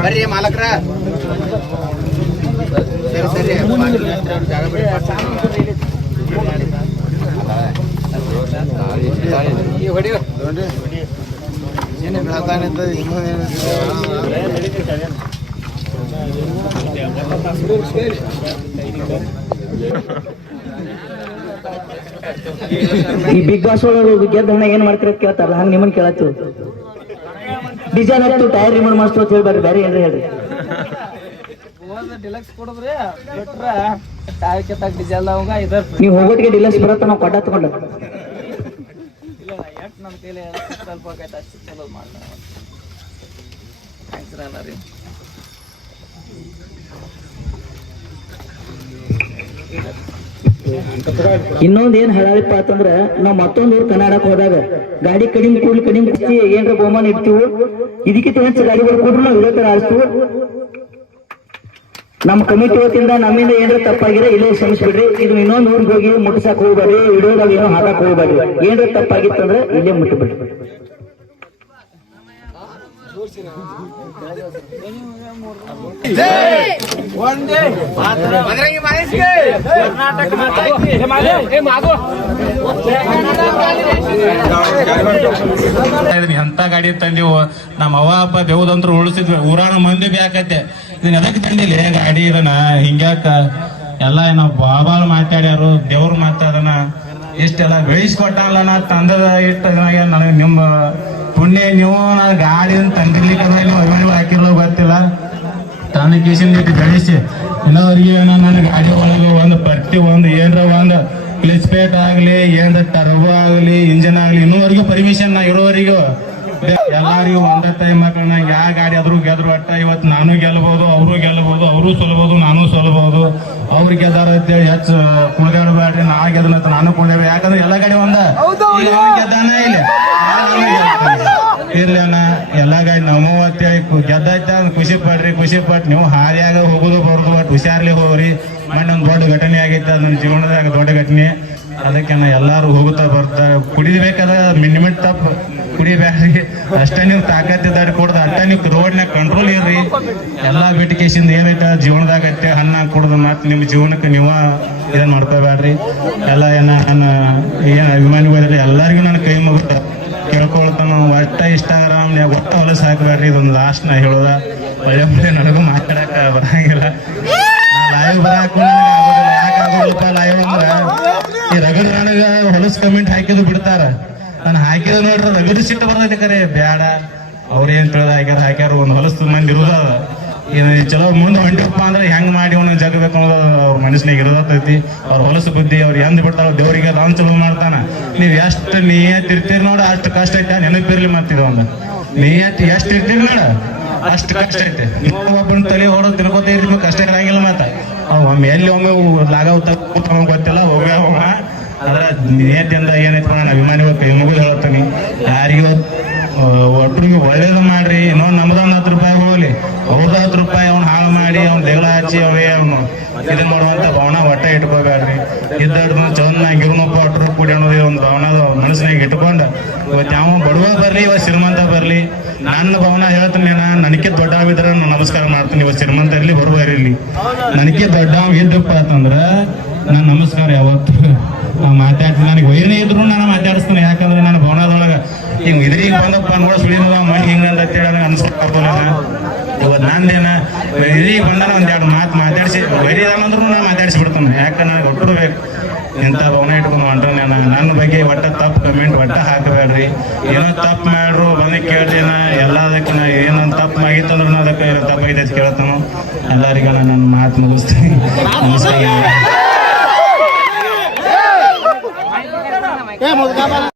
ಬರ್ರಿ ಮಾಲಕ್ರ ಸರಿ ಸರಿ ಜಾಗ ಬಿಡಿ ಹೊಡಿಯೋ ಏನು ಬೆಳತಾನಿದ್ದ ಈ ಬಿಗ್ ಬಾಸ್ ಒಳಗೆ ಗೆದ್ದ ಹಣ ಏನ್ ಮಾಡ್ತಿರ ಕೇಳ್ತಾರಲ್ಲ ಹಂಗ ನಿಮ್ಮನ್ ಕೇಳತ್ತು ಡಿಸೈನ್ ಹತ್ತು ಟೈರ್ ರಿಮೂವ್ ಮಾಡ್ತು ಅಂತ ಹೇಳ್ಬಾರ್ದು ಬೇರೆ ಏನ್ರಿ ಹೇಳ್ರಿ ನೀವು ಹೋಗೋಟಿಗೆ ಡಿಲಕ್ಸ್ ಬರತ್ತ ನಾವು ಕೊಟ್ಟ ತಗೊಂಡ ಇನ್ನೊಂದ್ ಏನ್ ಹೇಳಪ್ಪ ಅಂತಂದ್ರ ನಾವ್ ಮತ್ತೊಂದ್ ಊರ್ ಕರ್ನಾಟಕ ಹೋದಾಗ ಗಾಡಿ ಕಡಿಮೆ ಕೂಡಿ ಏನ್ರ ಬಹುಮಾನ ಇಡ್ತೀವಿ ಇದಕ್ಕಿಂತ ಹೆಚ್ಚು ಗಾಡಿಗಳು ಕೊಡ್ರು ನಾವು ಇದೇ ತರ ಆಡ್ತೀವಿ ನಮ್ಮ ಕಮಿಟಿ ವತಿಯಿಂದ ನಮ್ಮಿಂದ ಏನ್ರ ತಪ್ಪಾಗಿದೆ ಇಲ್ಲೇ ಕ್ಷಮಿಸ್ಬಿಡ್ರಿ ಇದು ಇನ್ನೊಂದ್ ಊರಿಗೆ ಹೋಗಿ ಮುಟ್ಟಿಸಾಕ್ ಹೋಗ್ಬೇಡ್ರಿ ವಿಡಿಯೋದಾಗ ಏನೋ ಹಾಕಕ್ ಹೋಗ್ಬೇಡ್ರಿ ಏನ್ರ ತಪ್ಪಾಗಿತ್ತಂದ್ರೆ ಇಲ್ಲೇ ಮುಟ್ಟಿಬಿಡ್ರಿ ಎಂತ ಗಾಡಿ ತಂದಿವು ನಮ್ಮ ಅವ್ವ ಅಪ್ಪ ಬೇವುದಂತ್ರ ಉಳಿಸಿದ್ವಿ ಊರಾಣ ಮಂದಿ ಬ್ಯಾಕತ್ತೆ ಇದನ್ನ ಎದಕ್ ತಂದಿಲ್ಲ ಗಾಡಿ ಇದನ್ನ ಹಿಂಗ್ಯಾಕ ಎಲ್ಲ ಏನೋ ಬಾಬಾಳ ಮಾತಾಡ್ಯಾರು ದೇವ್ರ ಮಾತಾಡನ ಇಷ್ಟೆಲ್ಲ ಬೆಳೆಸ್ಕೊಟ್ಟಲ್ಲ ನಾ ತಂದದ ಇಷ್ಟ ನನಗೆ ನಿಮ್ಮ ಪುಣ್ಯ ನೀವು ಗಾಡಿ ತಂದಿರ್ಲಿಕ್ಕೆ ನೀವು ಅಭಿಮಾನಿಗಳು ಹಾಕಿರೋ ಗೊತ್ತಿಲ್ಲ ತಾನು ಕೇಸಿಂದ ಇಟ್ಟು ಬೆಳೆಸಿ ಇನ್ನೋರಿಗೆ ನನ್ನ ಗಾಡಿ ಒಳಗೆ ಒಂದು ಪಟ್ಟಿ ಒಂದು ಏನ್ರ ಒಂದು ಕ್ಲಿಚ್ ಪ್ಲೇಟ್ ಆಗ್ಲಿ ಏನ್ರ ಟರ್ಬೋ ಆಗ್ಲಿ ಇಂಜಿನ್ ಆಗ್ಲಿ ಇನ್ನೂವರೆಗೂ ಪರ್ಮಿಷನ್ ನಾ ಇರೋವರೆಗೂ ಎಲ್ಲಾರಿಗೂ ಒಂದೇ ತಾಯಿ ಮಕ್ಕಳನ್ನ ಯಾವ ಗಾಡಿ ಆದ್ರೂ ಗೆದ್ರು ಒಟ್ಟ ಇವತ್ತು ನಾನು ಗೆಲ್ಬಹುದು ಅವರು ಸೋಲ್ಬಹುದು ನಾನು ಸೋಲ್ಬಹುದು ಅವ್ರು ಗೆದ್ದಾರ ಅಂತೇಳಿ ಹೆಚ್ಚು ಕುಣಿದಾಡಬೇಡ್ರಿ ನಾ ಗೆದ್ದನಂತ ನಾನು ಕುಣಿದೇವೆ ಯಾಕಂದ್ರೆ ಎಲ್ಲ ಗಾಡಿ ಒಂದ ಗೆದ್ದಾನ ಇಲ್ಲ ಇರ್ಲಿನ ಎಲ್ಲಾ ಗಾಡಿ ನಮ್ಮ ಅಂತೇಳಿ ಗೆದ್ದಾಯ್ತ ಖುಷಿ ಪಟ್ರಿ ನೀವು ಹಾದಿಯಾಗ ಹೋಗುದು ಬರುದು ಒಟ್ಟು ಹುಷಾರ್ಲಿ ಹೋಗ್ರಿ ಮೊನ್ನೊಂದು ದೊಡ್ಡ ಘಟನೆ ಆಗೈತೆ ನನ್ನ ಜೀವನದಾಗ ದೊಡ್ಡ ಘಟನೆ ಅದಕ್ಕೆ ನಾ ಎಲ್ಲಾರು ಹೋಗುತ್ತಾ ಬರ್ತಾರೆ ಕುಡಿಬೇಕಾದ ಮಿನಿಮಮ್ ತಪ್ಪು ಕುಡಿಬ್ಯಾಡ್ರಿ ಅಷ್ಟ ನೀವು ತಾಕತ್ತಿದ್ದಾಡಿ ಕೊಡ್ದು ಅಟ್ಟ ನೀವು ರೋಡ್ನಾಗ ಕಂಟ್ರೋಲ್ ಇರ್ರಿ ಎಲ್ಲಾ ಬಿಟ್ಟಿಕೇಶಿಂದ ಏನೈತ ಜೀವನದಾಗತ್ತೆ ಹಣ್ಣ ಕುಡ್ದು ಮತ್ತೆ ನಿಮ್ ಜೀವನಕ್ಕೆ ನೀವ ಇದನ್ನ ಮಾಡ್ಕೋಬೇಡ್ರಿ ಎಲ್ಲ ಏನ ಅಭಿಮಾನಿಗಳು ಎಲ್ಲರಿಗೂ ನನ್ನ ಕೈ ಮುಗಿತ ಕೇಳ್ಕೊಳ್ತಾನ ಒಟ್ಟ ಇನ್ಸ್ಟಾಗ್ರಾಮ್ನ್ಯಾಗ ಒಟ್ಟ ಹೊಲಸು ಹಾಕಬೇಡ್ರಿ ಇದೊಂದು ಲಾಸ್ಟ್ ನಾ ಹೇಳೋದ ಒಳ್ಳೆ ನನಗೂ ಮಾತಾಡಕ ಬರಂಗಿಲ್ಲ ಲೈವ್ ಬರಾಕು ಯಾಕಾಗೋದಿಲ್ಲಪ್ಪ ಲೈವ್ ಅಂದ್ರ ಈ ರಗಡ್ ನನಗ ಹೊಲಸು ಕಮೆಂಟ್ ಹಾಕಿದ್ರು ಬಿಡ್ತಾರ ನಾನು ಹಾಕಿದ ನೋಡ್ರಿ ರಗಡ್ ಸಿಟ್ಟು ಬರ್ತೈತಿ ಕರೆ ಬ್ಯಾಡ ಅವ್ರೇನ್ ತಿಳಿದ ಹಾಕ್ಯಾರ ಒಂದ್ ಹೊಲಸು ಮಂದಿ ಇರೋದ ಚಲೋ ಮುಂದೆ ಹೊಂಟಿಪ್ಪ ಅಂದ್ರೆ ಹೆಂಗ್ ಮಾಡಿ ಅವ್ನ ಜಗಬೇಕು ಅನ್ನೋದು ಅವ್ರ ಮನಸ್ಸಿನಾಗ ಇರೋದೈತಿ ಅವ್ರ ಹೊಲಸು ಬುದ್ಧಿ ಅವ್ರು ಎಂದ್ ಬಿಡ್ತಾರ ದೇವ್ರಿಗೆ ಲಾಂಚ್ ಚಲೋ ಮಾಡ್ತಾನ ನೀವ್ ಎಷ್ಟು ನಿಯತ್ ಇರ್ತೀರಿ ನೋಡ ಅಷ್ಟು ಕಷ್ಟ ಐತೆ ನೆನಪಿರ್ಲಿ ಮತ್ತಿದ ಒಂದು ನಿಯತ್ ಎಷ್ಟು ಇರ್ತೀರಿ ನೋಡ ಅಷ್ಟು ಕಷ್ಟ ಐತೆ ನೀವು ಒಬ್ಬನ ತಲೆ ಹೊಡೋದು ತಿನ್ಕೋತ ಇರ್ತೀವಿ ಕಷ್ಟ ಇರಂಗಿಲ್ಲ ಮತ್ತ ಒಮ್ಮೆ ಎಲ್ಲಿ ಒಮ್ಮೆ ಲಾಗವ್ ಗೊತ್ತಿಲ್ಲ ಹೋಗ್ಯ ಹೋಗ ಅದ್ರ ನಿಯತಿಂದ ಏನೈತಿ ನಾನು ಅಭಿಮಾನಿಗಳು ಕೈ ಮುಗಿದು ಹೇಳ್ತೀನಿ ಯಾರಿಗೂ ಒಟ್ಟರಿಗೆ ಒಳ್ಳೇದು ಮಾಡ್ರಿ ಇನ್ನೊಂದು ನಮ್ದೊಂದು 10 ರೂಪಾಯಿ ಹೋಗ್ಲಿ ಅವ್ರದ್ದು 10 ರೂಪಾಯಿ ಅವ್ನು ಹಾಳು ಮಾಡಿ ಅವ್ನು ದೇಗಳ ಹಚ್ಚಿ ಅವೇ ಅವನು ಇದು ಮಾಡುವಂತ ಭಾವನ ಹೊಟ್ಟೆ ಇಟ್ಕೋಬೇಡ್ರಿ ಇದ್ದಡ್ದು ಚಂದಾಗಿ ಇವ್ನಪ್ಪ ಒಟ್ಟರು ಕೂಡಿ ಅನ್ನೋದು ಒಂದು ಭಾವನದ ಮನಸ್ಸಿನಾಗ ಇಟ್ಕೊಂಡು ಇವತ್ತು ಯಾವ ಬಡವ ಬರ್ಲಿ ಇವತ್ತು ಶ್ರೀಮಂತ ಬರ್ಲಿ ನನ್ನ ಭಾವನ ಹೇಳ್ತೀನಿ ನನಗೆ ದೊಡ್ಡವಿದ್ರೆ ನಾನು ನಮಸ್ಕಾರ ಮಾಡ್ತೀನಿ ಇವತ್ತು ಶ್ರೀಮಂತ ಇರ್ಲಿ ಬಡವ ಇರಲಿ ನನಗೆ ದೊಡ್ಡವ ಇದ್ದಪ್ಪ ಅಂತಂದ್ರ ನಾನು ನಮಸ್ಕಾರ ಯಾವತ್ತು ಮಾತಾಡ್ತೀನಿ ನನಗೆ ವೈರೇ ಇದ್ರು ನಾನು ಮಾತಾಡಿಸ್ತೀನಿ ಯಾಕಂದ್ರೆ ನನ್ನ ಭವನದೊಳಗ ಹಿಂಗ್ ಇದ್ರಿಗೆ ಬಂದಪ್ಪ ನೋಡ ಸುಳಿದ ಮಣ್ಣು ಹಿಂಗಂತ ಅಂತೇಳಿ ನನಗೆ ಅನ್ಸ್ಕೊಳ್ತಾನ ಇವತ್ತು ನಂದೇನ ಇದ್ರಿಗೆ ಬಂದಾನ ಒಂದೆರಡು ಮಾತು ಮಾತಾಡಿಸಿ ವೈರಿದಾನಂದ್ರು ನಾನು ಮಾತಾಡಿಸ್ಬಿಡ್ತಾನೆ ಯಾಕಂದ್ರೆ ನನಗೆ ಒಟ್ಟಬೇಕು ಇಂಥ ಭವನ ಇಟ್ಕೊಂಡು ಹೊಂಟ್ರೆ ನನ್ನ ಬಗ್ಗೆ ಒಟ್ಟ ತಪ್ಪು ಕಮೆಂಟ್ ಒಟ್ಟ ಹಾಕಬೇಡ್ರಿ ಏನೋ ತಪ್ಪು ಮಾಡ್ರು ಬಂದು ಕೇಳ್ತೀನ ಎಲ್ಲದಕ್ಕೆ ನಾ ಏನೊಂದು ತಪ್ಪು ಆಗಿತ್ತಂದ್ರೆ ನಾ ಅದಕ್ಕೆ ತಪ್ಪಾಗಿದೆ ಅಂತ ಕೇಳ್ತಾನು ಎಲ್ಲರಿಗೂ ನಾನು ನನ್ನ ಮಾತು ಮುಗಿಸ್ತೀನಿ ನಮಸ್ಕಾರ